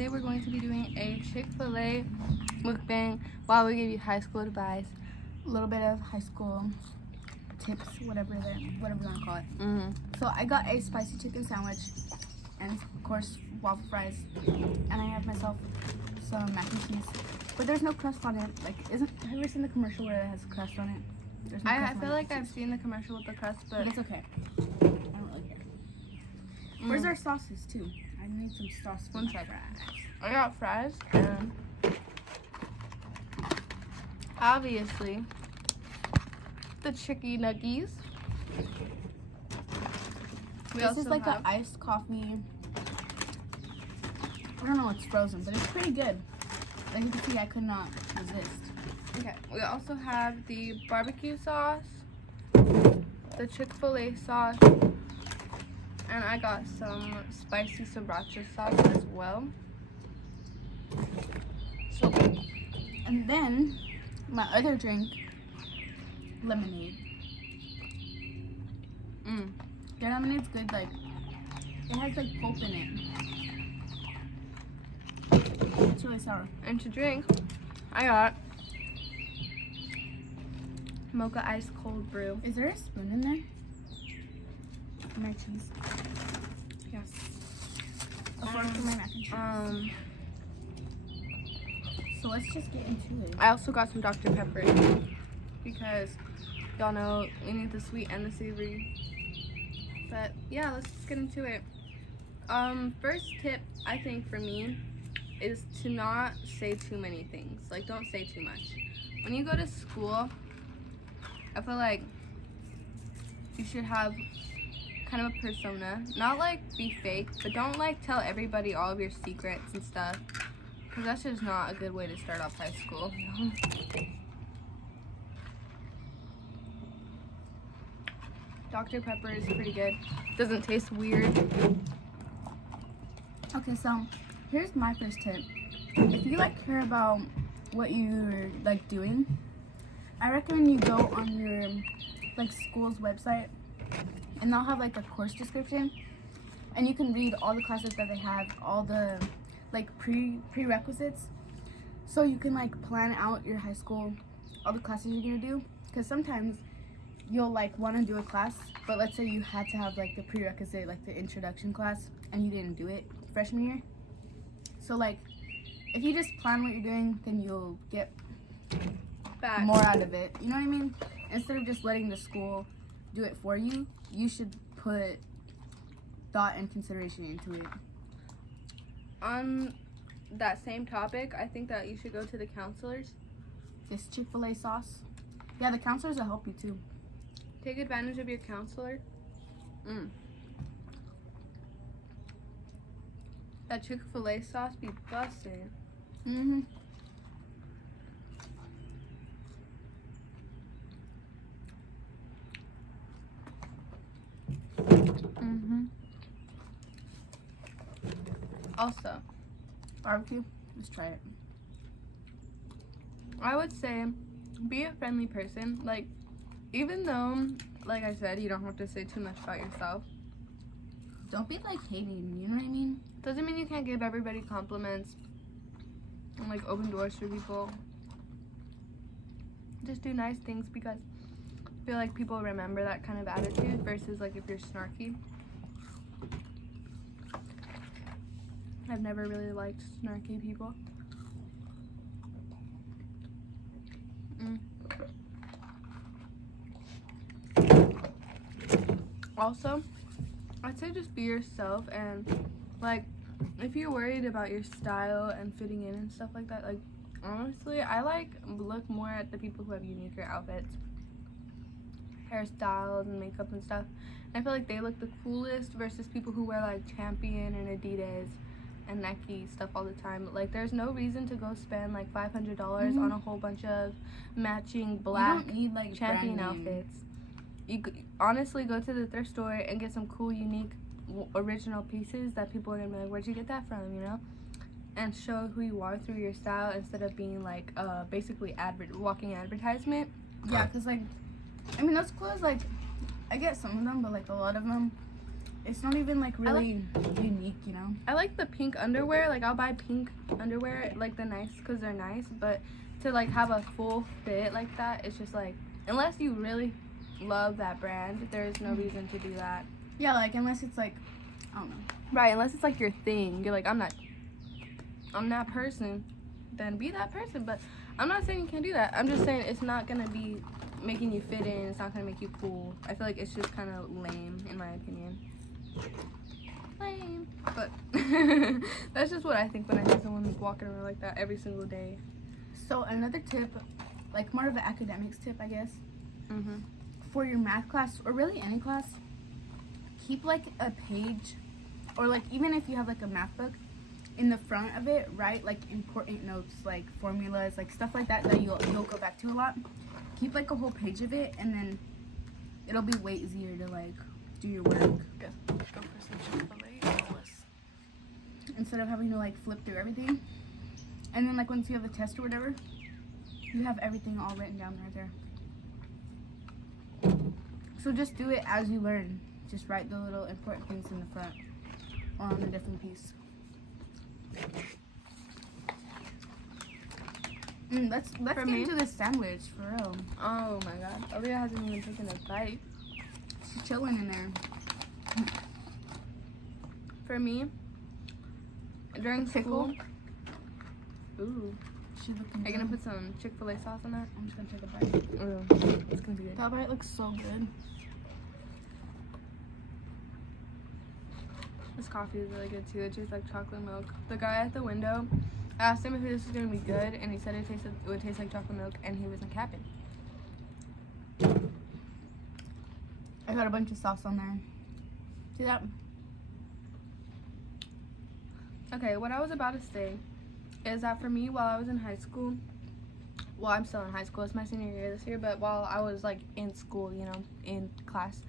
today we're going to be doing a Chick-fil-A mukbang while we give you high school advice. A little bit of high school tips, whatever you want to call it. So I got a spicy chicken sandwich and of course waffle fries, and I have myself some mac and cheese, but there's no crust on it. Like, have you ever seen the commercial where it has crust on it? There's no crust I feel like I've seen the commercial with the crust, but it's okay. I don't really care. Where's our sauces too? I need some sauce for my fries. I got fries and obviously the chicky nuggies. This is like an iced coffee. I don't know, it's frozen, but it's pretty good. Like you can see, I could not resist. Okay, we also have the barbecue sauce, the Chick-fil-A sauce, and I got some spicy sriracha sauce as well. So, and then my other drink, lemonade. Their lemonade's good. Like, it has like pulp in it. It's really sour. And to drink, I got mocha ice cold brew. Is there a spoon in there? My cheese. Yes. A fork for my mac and cheese. So let's just get into it. I also got some Dr. Pepper because y'all know we need the sweet and the savory. But yeah, let's just get into it. First tip I think for me is to not say too many things. Like, don't say too much. When you go to school, I feel like you should have kind of a persona. Not like be fake, but don't like tell everybody all of your secrets and stuff, because that's just not a good way to start off high school. Dr. Pepper is pretty good. Doesn't taste weird. Okay, so here's my first tip. If you like care about what you're like doing, I recommend you go on your like school's website, and they'll have like a course description, and you can read all the classes that they have, all the like prerequisites, so you can like plan out your high school, all the classes you're gonna do. Because sometimes you'll like want to do a class, but let's say you had to have like the prerequisite, like the introduction class, and you didn't do it freshman year. So like, if you just plan what you're doing, then you'll get more out of it. You know what I mean? Instead of just letting the school do it for you, you should put thought and consideration into it. On that same topic, I think that you should go to the counselors. This Chick-fil-A sauce. Yeah, the counselors will help you too. Take advantage of your counselor. That Chick-fil-A sauce be busting. Also, barbecue. Let's try it. I would say be a friendly person. Like, even though, like I said, you don't have to say too much about yourself. Don't be like hating, you know what I mean? Doesn't mean you can't give everybody compliments and like open doors for people. Just do nice things, because I feel like people remember that kind of attitude versus like if you're snarky. I've never really liked snarky people. Also, I'd say just be yourself, and like if you're worried about your style and fitting in and stuff like that, like honestly, I like look more at the people who have uniquer outfits, hairstyles and makeup and stuff. And I feel like they look the coolest versus people who wear like Champion and Adidas and Nike stuff all the time. Like, there's no reason to go spend like $500 on a whole bunch of matching black like Champion outfits. You honestly go to the thrift store and get some cool, unique, original pieces that people are gonna be like, where'd you get that from, you know? And show who you are through your style, instead of being like basically walking advertisement. Yeah, because like, I mean, those clothes, like, I get some of them, but like a lot of them, it's not even like really unique, you know. I like the pink underwear. Like I'll buy pink underwear, like the nice, because they're nice. But to like have a full fit like that, it's just like, unless you really love that brand, there's no reason to do that. Yeah, like unless it's like, I don't know. Right, unless it's like your thing. You're like, I'm that person. Then be that person. But I'm not saying you can't do that. I'm just saying it's not gonna be making you fit in. It's not gonna make you cool. I feel like it's just kind of lame, in my opinion. Lame. But that's just what I think when I see someone walking around like that every single day. So another tip, like more of an academics tip, I guess. Mhm. For your math class, or really any class, keep like a page, or like even if you have like a math book, in the front of it, write like important notes, like formulas, like stuff like that that you'll go back to a lot. Keep like a whole page of it, and then it'll be way easier to like do your work. Go for some Chick-fil-A. Instead of having to like flip through everything. And then like once you have the test or whatever, you have everything all written down right there. So just do it as you learn. Just write the little important things in the front or on a different piece. Let's get into this sandwich for real. Oh my god. Olivia hasn't even taken a bite. She's chilling in there. For me, during school. Ooh. She's looking Are you gonna put some Chick-fil-A sauce on that? I'm just gonna take a bite. Ooh. It's gonna be good. That bite looks so good. This coffee is really good too. It tastes like chocolate milk. The guy at the window, I asked him if this was gonna be good, and he said it would taste like chocolate milk, and he wasn't capping. I got a bunch of sauce on there. See that? Okay, what I was about to say is that for me, while I was in high school, well, I'm still in high school. It's my senior year this year, but while I was like in school, you know, in class,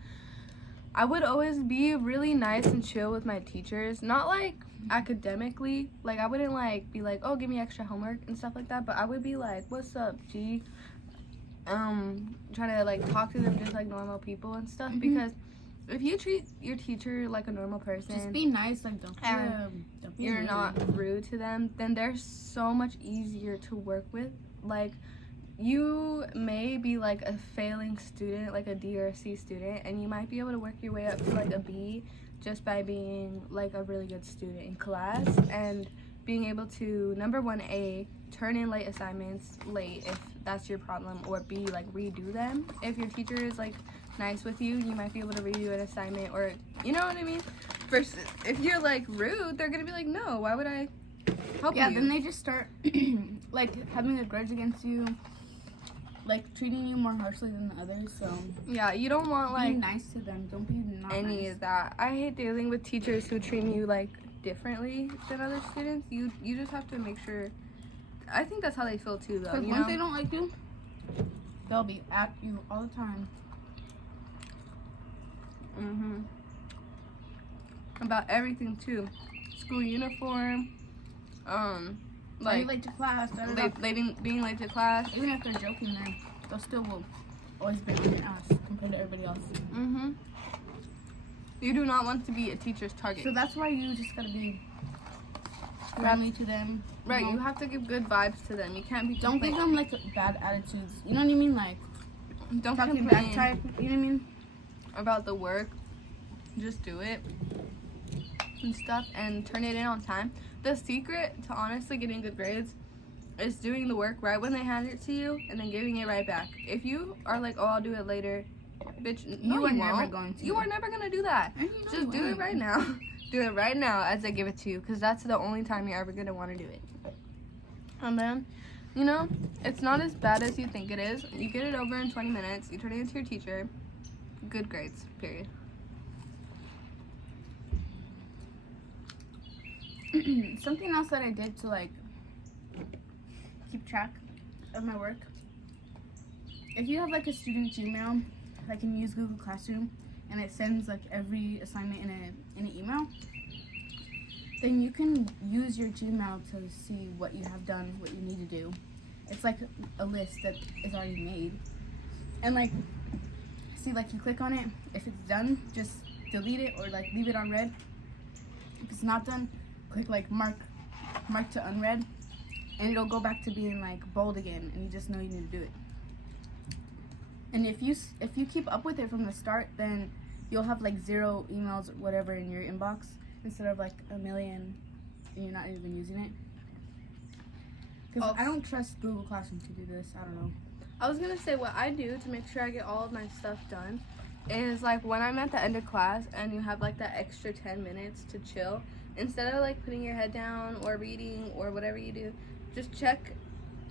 I would always be really nice and chill with my teachers. Not like academically, like I wouldn't like be like, oh, give me extra homework and stuff like that, but I would be like, what's up, G? Trying to like talk to them just like normal people and stuff. Because if you treat your teacher like a normal person, just be nice, like don't be you're rude. not rude to them, then they're so much easier to work with. Like, you may be like a failing student, like a D or a C student, and you might be able to work your way up to like a B just by being like a really good student in class and being able to, number one, A, turn in late assignments late if that's your problem, or B, like redo them. If your teacher is like nice with you, you might be able to redo an assignment, or you know what I mean? Versus if you're like rude, they're gonna be like, no, why would I help you? Yeah, then they just start like having a grudge against you, like treating you more harshly than the others. So yeah, you don't want like be nice to them. Don't be not any nice. of that. I hate dealing with teachers who treat you like differently than other students. You just have to make sure. I think that's how they feel too, though. Because You once know? they don't like you, they'll be at you all the time. About everything too, school uniform, Like like late to class, da, da, da. being late to class. Even if they're joking, they'll still will always be on your ass compared to everybody else. You do not want to be a teacher's target. So that's why you just gotta be friendly to them. Right, know? you have to give good vibes to them. You can't be Don't give them like bad attitudes. You know what I mean? Like don't talking complain back type. You know what I mean? about the work. Just do it and stuff and turn it in on time. The secret to honestly getting good grades is doing the work right when they hand it to you and then giving it right back. If you are like, oh, I'll do it later, bitch, no, You are you never won't. going to. You are never gonna do that. And you know Just you do it ain't. right now. Do it right now as they give it to you, because that's the only time you're ever gonna want to do it. And then, you know, it's not as bad as you think it is. You get it over in 20 minutes. You turn it into your teacher. Good grades, period. Something else that I did to like keep track of my work. If you have like a student Gmail, like can use Google Classroom, and it sends like every assignment in an email, then you can use your Gmail to see what you have done, what you need to do. It's like a list that is already made, and like see, like you click on it. If it's done, just delete it or like leave it on red. If it's not done, click like mark to unread, and it'll go back to being like bold again, and you just know you need to do it. And if you keep up with it from the start, then you'll have like 0 emails or whatever in your inbox instead of like a million, and you're not even using it. Because I don't trust Google Classroom to do this. I don't know. I was gonna say what I do to make sure I get all of my stuff done is like when I'm at the end of class and you have like that extra 10 minutes to chill, instead of like putting your head down or reading or whatever you do, just check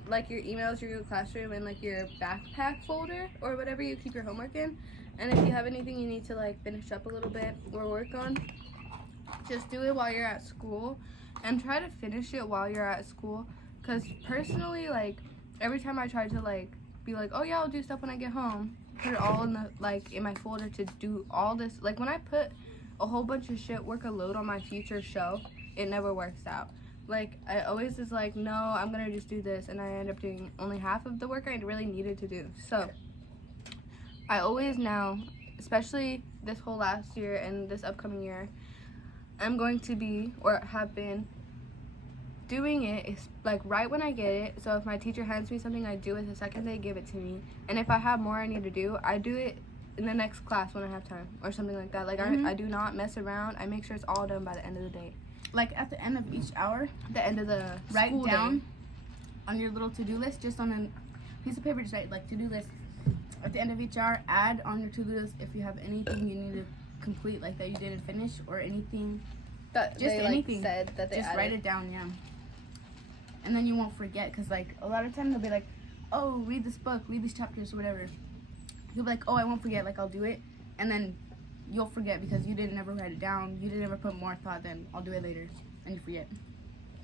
like your emails, your Google Classroom, and like your backpack folder or whatever you keep your homework in. And if you have anything you need to like finish up a little bit or work on, just do it while you're at school and try to finish it while you're at school. Because personally, like every time I try to like be like, oh yeah, I'll do stuff when I get home, put it all in the like in my folder to do all this, like when I put a whole bunch of shit work a load on my future shelf, it never works out. Like I always is like, no, I'm gonna just do this, and I end up doing only half of the work I really needed to do. So I always now, especially this whole last year and this upcoming year, I'm going to be or have been doing it like right when I get it. So if my teacher hands me something, I do it the second they give it to me. And if I have more I need to do, I do it in the next class when I have time or something like that. Like I do not mess around. I make sure it's all done by the end of the day. Like at the end of each hour, The end of the write school down day. on your little to-do list, just on a piece of paper, just write like to-do list. At the end of each hour, add on your to-do list if you have anything you need to complete, like that you didn't finish, or anything. That Just they, anything. Like, said that they Just added. write it down, yeah. And then you won't forget, because like a lot of times they'll be like, oh, read this book, read these chapters, or whatever. You'll be like, oh, I won't forget, like I'll do it. And then you'll forget because you didn't ever write it down. You didn't ever put more thought than I'll do it later. And you forget.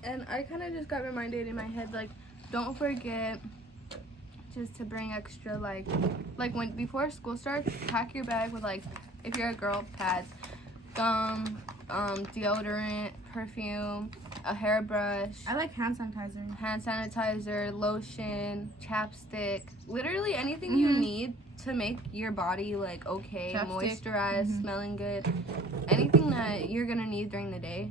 And I kind of just got reminded in my head, like, don't forget just to bring extra, like when before school starts, pack your bag with, like, if you're a girl, pads, gum, deodorant, perfume, a hairbrush. I like hand sanitizer. Lotion, chapstick, literally anything you need to make your body like okay, Chapstick. moisturized, smelling good, anything that you're gonna need during the day,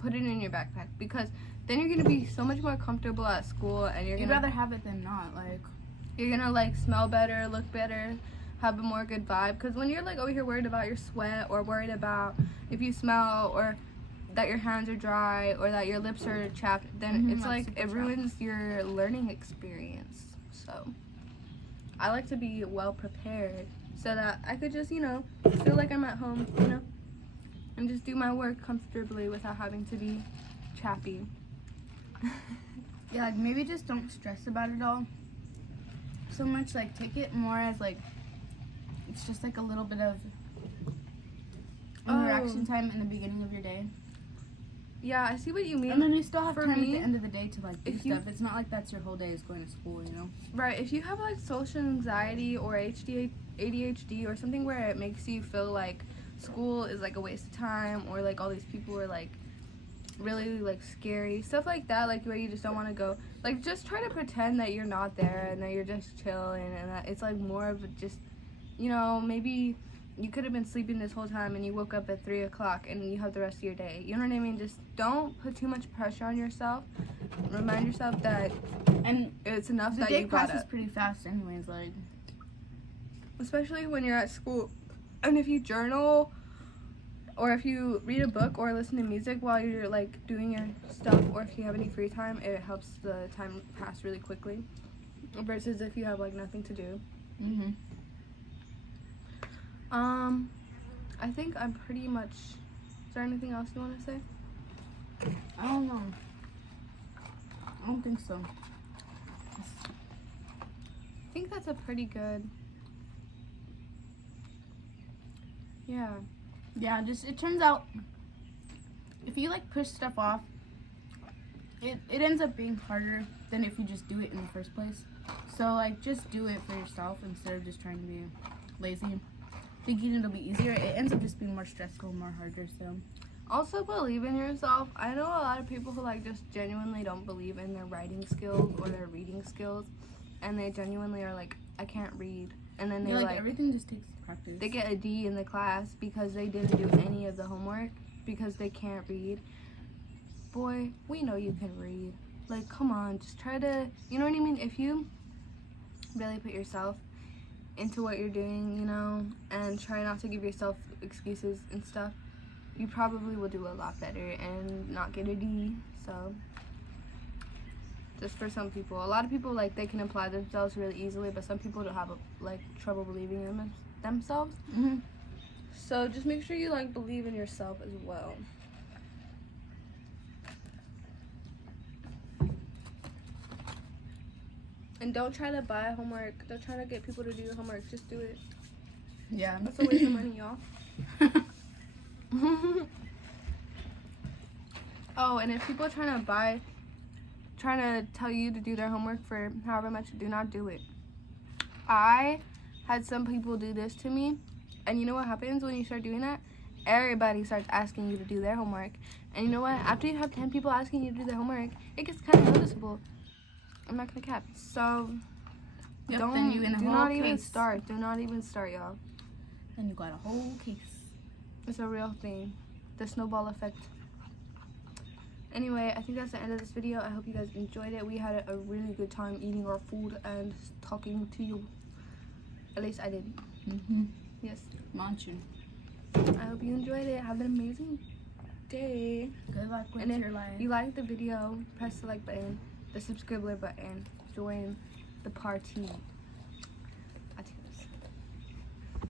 put it in your backpack, because then you're gonna be so much more comfortable at school, and You'd rather have it than not, like. you're gonna like smell better, look better, have a more good vibe. Because when you're like over here worried about your sweat, or worried about if you smell, or that your hands are dry, or that your lips are chapped, then it's like it ruins your learning experience. So I like to be well prepared so that I could just, feel like I'm at home, and just do my work comfortably without having to be chappy. Yeah, like maybe just don't stress about it all so much. Like take it more as like it's just like a little bit of interaction time in the beginning of your day. Yeah, I see what you mean. And then you still have For time me, at the end of the day to like do if stuff. It's not like that's your whole day is going to school, Right, if you have like social anxiety or ADHD or something where it makes you feel like school is like a waste of time, or like all these people are like really like scary, stuff like that, like where you just don't want to go, like just try to pretend that you're not there and that you're just chilling, and that it's like more of a just, maybe you could have been sleeping this whole time and you woke up at 3 o'clock and you have the rest of your day. You know what I mean? Just don't put too much pressure on yourself. Remind yourself that it's enough that you got the day passes pretty fast anyways, like. Especially when you're at school. And if you journal, or if you read a book or listen to music while you're like doing your stuff, or if you have any free time, it helps the time pass really quickly. Versus if you have like nothing to do. I think I'm pretty much. Is there anything else you want to say? I don't know. I don't think so. I think that's a pretty good. Yeah. Yeah, just it turns out if you like push stuff off, it ends up being harder than if you just do it in the first place. So like just do it for yourself instead of just trying to be lazy, thinking it'll be easier. It ends up just being more stressful, more harder. So also believe in yourself. I know a lot of people who like just genuinely don't believe in their writing skills or their reading skills, and they genuinely are like, I can't read, and then they like everything just takes practice. They get a D in the class because they didn't do any of the homework because they can't read. Boy, we know you can read. Like, come on, just try to, you know what I mean? If you really put yourself into what you're doing, you know, and try not to give yourself excuses and stuff, you probably will do a lot better and not get a D. So, just for some people. A lot of people, like, they can apply themselves really easily, but some people don't have, like, trouble believing in themselves. Mm-hmm. So, just make sure you, like, believe in yourself as well. And don't try to buy homework. Don't try to get people to do your homework. Just do it. Yeah. That's a waste of money, y'all. Oh, and if people are trying to tell you to do their homework for however much, do not do it. I had some people do this to me, and you know what happens when you start doing that? Everybody starts asking you to do their homework. And you know what? After you have 10 people asking you to do their homework, it gets kind of noticeable. I'm not gonna cap. So Yep, do not even start. Do not even start, y'all. Then you got a whole case. It's a real thing. The snowball effect. Anyway, I think that's the end of this video. I hope you guys enjoyed it. We had a really good time eating our food and talking to you. At least I did. Mm-hmm. Yes. Munching. I hope you enjoyed it. Have an amazing day. Good luck with And your if life. you like the video, press the like button, the subscribe button, join the party.